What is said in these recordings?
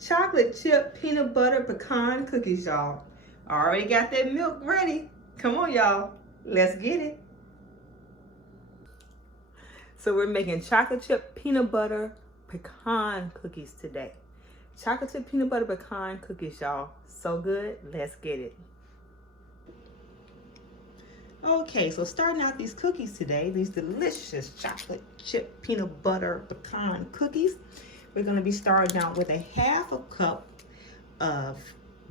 chocolate chip peanut butter pecan cookies, y'all. I already got that milk ready. Come on, y'all. Let's get it. So we're making chocolate chip peanut butter pecan cookies today. Chocolate chip peanut butter pecan cookies, y'all. So good. Let's get it. Okay, so starting out these cookies today, these delicious chocolate chip peanut butter pecan cookies, we're going to be starting out with a half a cup of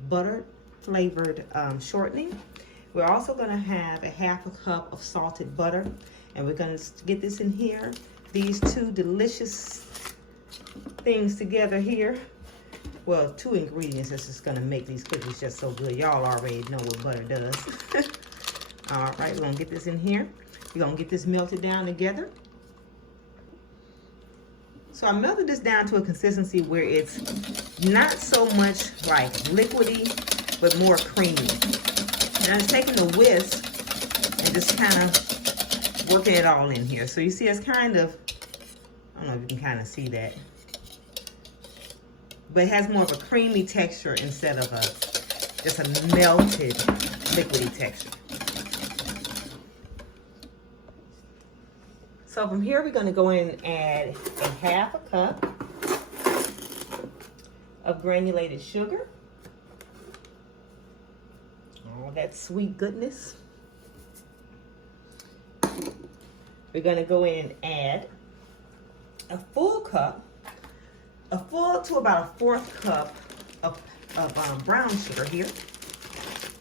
butter flavored shortening. We're also going to have a half a cup of salted butter, and we're going to get this in here, these two delicious things together here. Well, two ingredients that's just going to make these cookies just so good. Y'all already know what butter does. All right, we're gonna get this in here. We're gonna get this melted down together. So I melted this down to a consistency where it's not so much like liquidy, but more creamy. And I'm taking the whisk and just kind of working it all in here. So you see it's kind of, I don't know if you can kind of see that, but it has more of a creamy texture instead of just a melted liquidy texture. So from here, we're going to go in and add a half a cup of granulated sugar. All that sweet goodness. We're going to go in and add a full cup, a full to about a fourth cup of brown sugar here.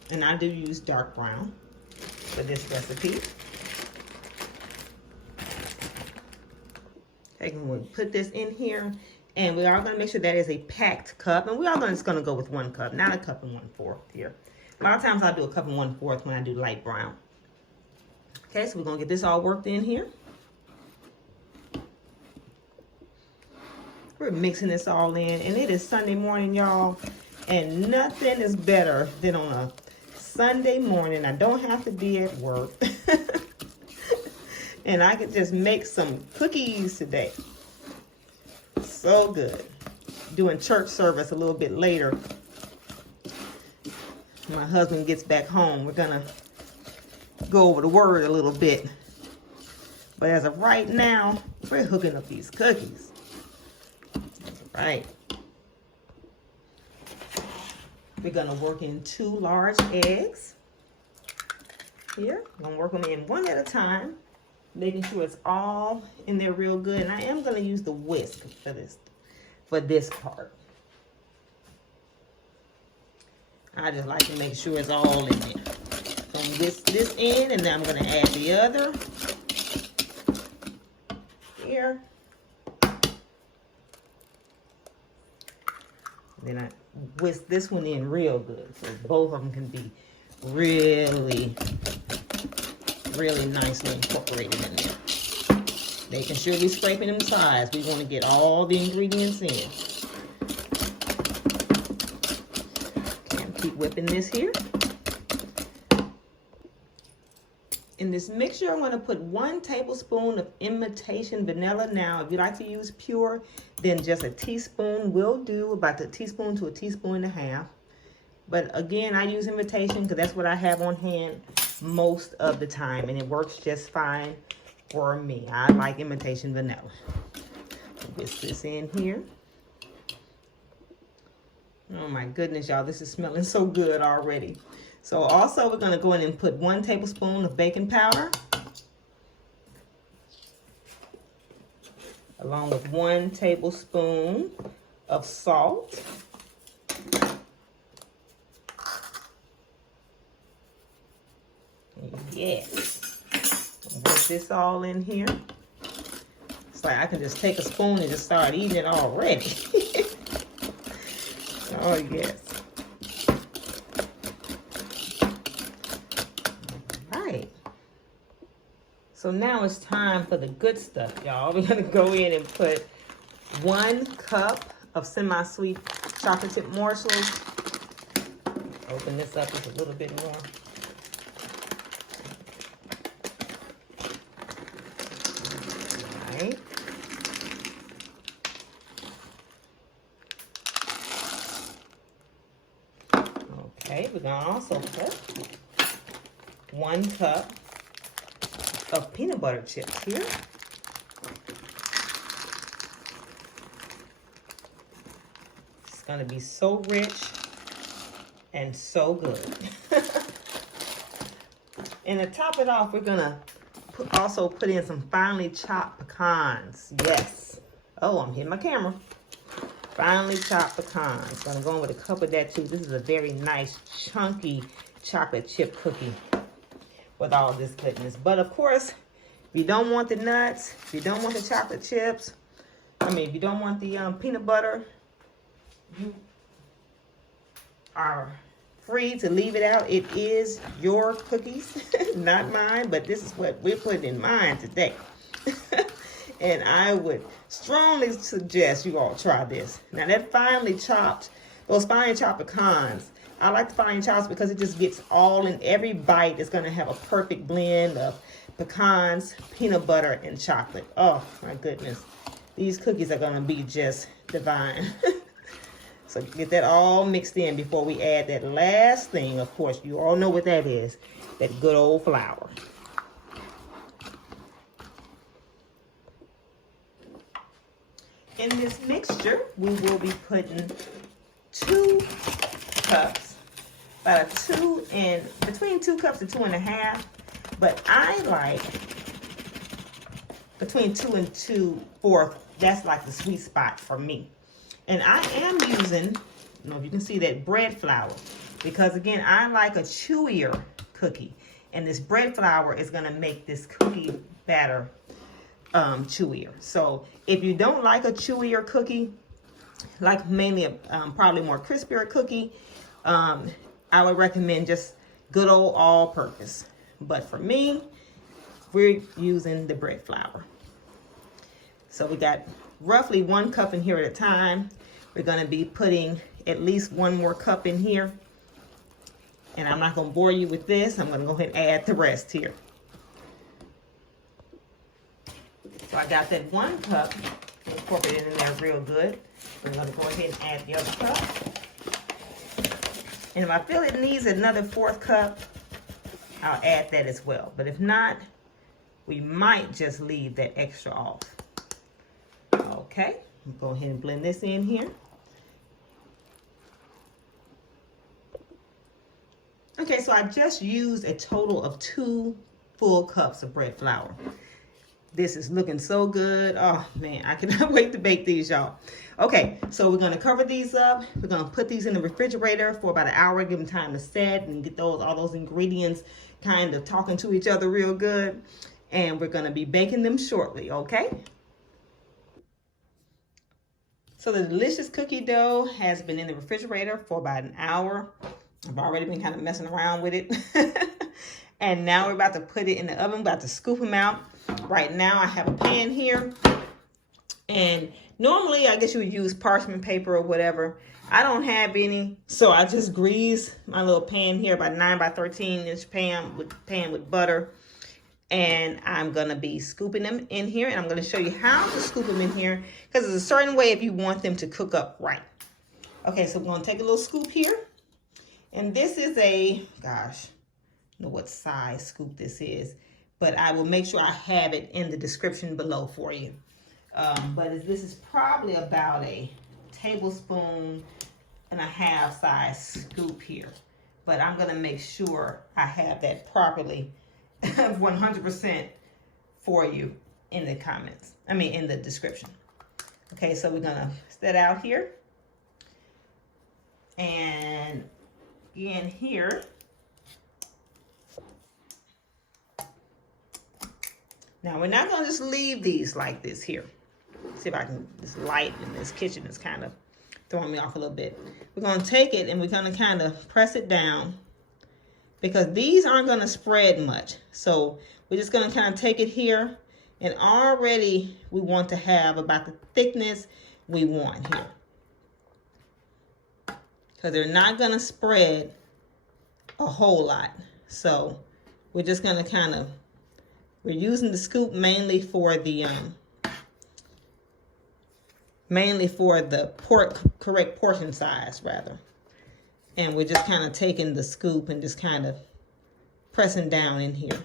And I do use dark brown for this recipe. And we'll put this in here, and we are going to make sure that is a packed cup, and we are just going to go with 1 cup, not a cup and 1/4 here. A lot of times I do a cup and 1/4 when I do light brown. Okay, so we're going to get this all worked in here. We're mixing this all in, and it is Sunday morning, y'all, and nothing is better than on a Sunday morning. I don't have to be at work. And I could just make some cookies today. So good. Doing church service a little bit later. My husband gets back home. We're gonna go over the word a little bit. But as of right now, we're hooking up these cookies. All right. We're gonna work in 2 large eggs. Here, I'm gonna work them in one at a time, making sure it's all in there real good. And I am going to use the whisk for this part. I just like to make sure it's all in there. So I'm this in, and then I'm going to add the other here. Then I whisk this one in real good, so both of them can be really nicely incorporated in there. Making sure we're scraping them sides. We want to get all the ingredients in. Okay, I'm keep whipping this here. In this mixture, I'm going to put 1 tablespoon of imitation vanilla. Now, if you like to use pure, then just a teaspoon will do, about a teaspoon to a teaspoon and a half. But again, I use imitation because that's what I have on hand most of the time, and it works just fine for me. I like imitation vanilla. Whisk this in here. Oh my goodness, y'all, this is smelling so good already. So also we're going to go in and put 1 tablespoon of baking powder, along with 1 tablespoon of salt. Yes. Work this all in here. It's like I can just take a spoon and just start eating it already. Oh, yes. All right. So now it's time for the good stuff, y'all. We're going to go in and put 1 cup of semi-sweet chocolate chip morsels. Open this up just a little bit more. All right. Okay, we're gonna also put 1 cup of peanut butter chips here. It's gonna be so rich and so good. And to top it off, we're gonna also put in some finely chopped pecans. Yes. Oh, I'm hitting my camera. Finely chopped pecans. Gonna go in with a cup of that too. This is a very nice chunky chocolate chip cookie with all this goodness. But of course, if you don't want the nuts, if you don't want the chocolate chips, if you don't want the peanut butter, you are free to leave it out. It is your cookies, not mine, but this is what we're putting in mine today. And I would strongly suggest you all try this. Now that those finely chopped pecans, I like the finely chopped because it just gets all in every bite. It's gonna have a perfect blend of pecans, peanut butter, and chocolate. Oh my goodness. These cookies are gonna be just divine. So get that all mixed in before we add that last thing. Of course, you all know what that is, that good old flour. In this mixture, we will be putting 2 cups, between 2 cups and 2.5, but I like between 2 and 2/4. That's like the sweet spot for me. And I am using, I don't know if you can see that, bread flour, because again, I like a chewier cookie, and this bread flour is gonna make this cookie batter chewier. So if you don't like a chewier cookie, like mainly probably more crispier cookie, I would recommend just good old all-purpose. But for me, we're using the bread flour. So we got roughly 1 cup in here at a time. We're gonna be putting at least 1 more cup in here. And I'm not gonna bore you with this. I'm gonna go ahead and add the rest here. So I got that 1 cup incorporated in there real good. We're gonna go ahead and add the other cup. And if I feel it needs another 4th cup, I'll add that as well. But if not, we might just leave that extra off. Okay, go ahead and blend this in here. Okay, so I just used a total of 2 full cups of bread flour. This is looking so good. Oh man, I cannot wait to bake these, y'all. Okay, so we're gonna cover these up. We're gonna put these in the refrigerator for about an hour, give them time to set and get all those ingredients kind of talking to each other real good. And we're gonna be baking them shortly, okay? So the delicious cookie dough has been in the refrigerator for about an hour. I've already been kind of messing around with it. And now we're about to put it in the oven, about to scoop them out. Right now I have a pan here. And normally I guess you would use parchment paper or whatever. I don't have any, so I just grease my little pan here, about 9 by 13 inch pan with butter. And I'm gonna be scooping them in here, and I'm gonna show you how to scoop them in here, because there's a certain way if you want them to cook up right. Okay, so we're gonna take a little scoop here. And this is a, gosh, I don't know what size scoop this is, but I will make sure I have it in the description below for you. But this is probably about a 1.5 tablespoon size scoop here. But I'm gonna make sure I have that properly 100% for you in the comments. In the description. Okay, so we're gonna set out here. And in here, now we're not gonna just leave these like this here. See if I can, this light in this kitchen is kind of throwing me off a little bit. We're gonna take it and we're gonna kind of press it down, because these aren't gonna spread much. So we're just gonna kind of take it here, and already we want to have about the thickness we want here, because they're not gonna spread a whole lot. So we're just gonna kind of, we're using the scoop mainly for the correct portion size rather. And we're just kind of taking the scoop and just kind of pressing down in here.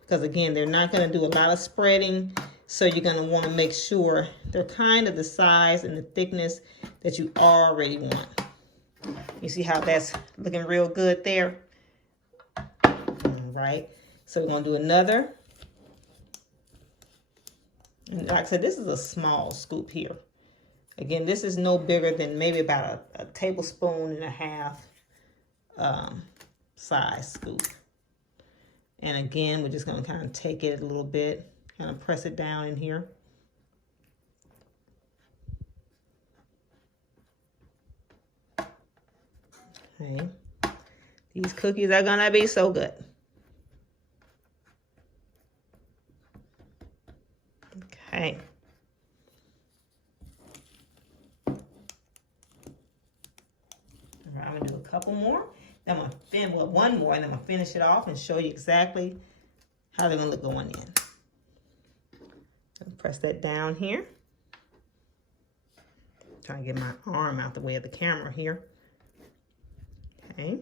Because again, they're not going to do a lot of spreading. So you're going to want to make sure they're kind of the size and the thickness that you already want. You see how that's looking real good there? All right. So we're going to do another. And like I said, this is a small scoop here. Again, this is no bigger than maybe about a tablespoon and a half size scoop. And again, we're just going to kind of take it a little bit, kind of press it down in here. Okay. These cookies are going to be so good. Okay. All right, I'm going to do a couple more. Then I'm going to finish, well, one more, and then I'm going to finish it off and show you exactly how they're going to look going in. Press that down here. Trying to get my arm out the way of the camera here. Okay.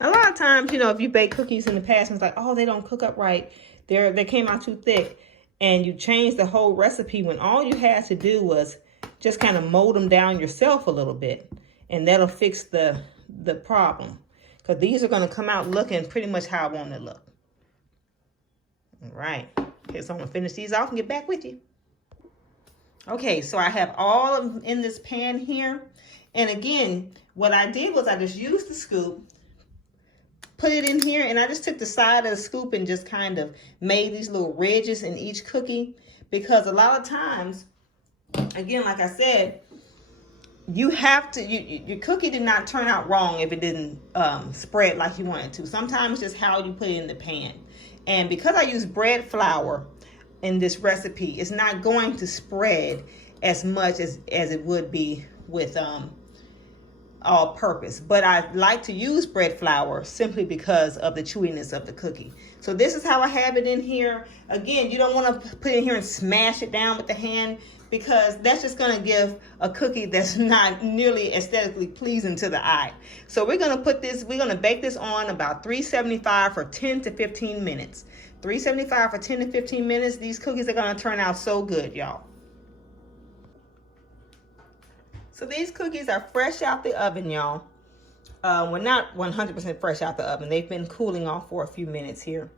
A lot of times, you know, if you bake cookies in the past and it's like, oh, they don't cook up right. They came out too thick. And you changed the whole recipe when all you had to do was just kind of mold them down yourself a little bit. And that'll fix the problem. Because these are going to come out looking pretty much how I want them to look. All right. Okay, so I'm going to finish these off and get back with you. Okay, so I have all of them in this pan here. And again, what I did was I just used the scoop, put it in here, and I just took the side of the scoop and just kind of made these little ridges in each cookie. Because a lot of times, again, like I said, you have to, your cookie did not turn out wrong if it didn't spread like you wanted to. Sometimes it's just how you put it in the pan. And because I use bread flour in this recipe, it's not going to spread as much as it would be with all purpose. But I like to use bread flour simply because of the chewiness of the cookie. So this is how I have it in here. Again, you don't want to put it in here and smash it down with the hand, because that's just going to give a cookie that's not nearly aesthetically pleasing to the eye. So we're going to bake this on about 375 for 10 to 15 minutes. 375 for 10 to 15 minutes. These cookies are going to turn out so good, y'all. So these cookies are fresh out the oven, y'all. Well, not 100% fresh out the oven. They've been cooling off for a few minutes here.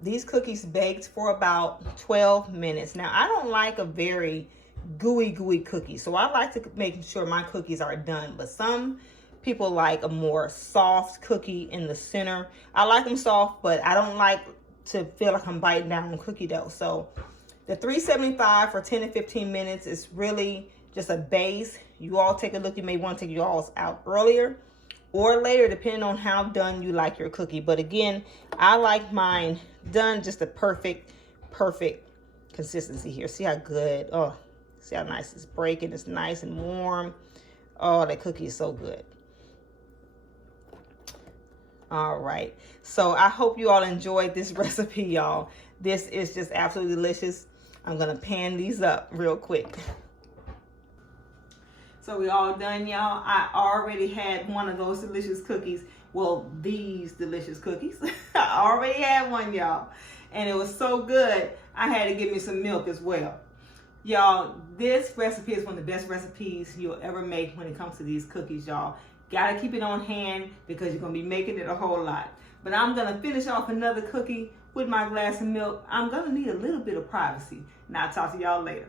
These cookies baked for about 12 minutes. Now, I don't like a very gooey cookie, so I like to make sure my cookies are done. But some people like a more soft cookie in the center. I like them soft, but I don't like to feel like I'm biting down on cookie dough. So the 375 for 10 to 15 minutes is really just a base. You all take a look. You may want to take yours out earlier or later, depending on how done you like your cookie. But again, I like mine done just a perfect consistency here. See how good, oh, see how nice it's breaking. It's nice and warm. Oh, that cookie is so good. All right, so I hope you all enjoyed this recipe, y'all. This is just absolutely delicious. I'm gonna pan these up real quick. So we all done, y'all. I already had one of those delicious cookies. Well, these delicious cookies. I already had one, y'all. And it was so good, I had to give me some milk as well. Y'all, this recipe is one of the best recipes you'll ever make when it comes to these cookies, y'all. Gotta keep it on hand because you're gonna be making it a whole lot. But I'm gonna finish off another cookie with my glass of milk. I'm gonna need a little bit of privacy. Now I'll talk to y'all later.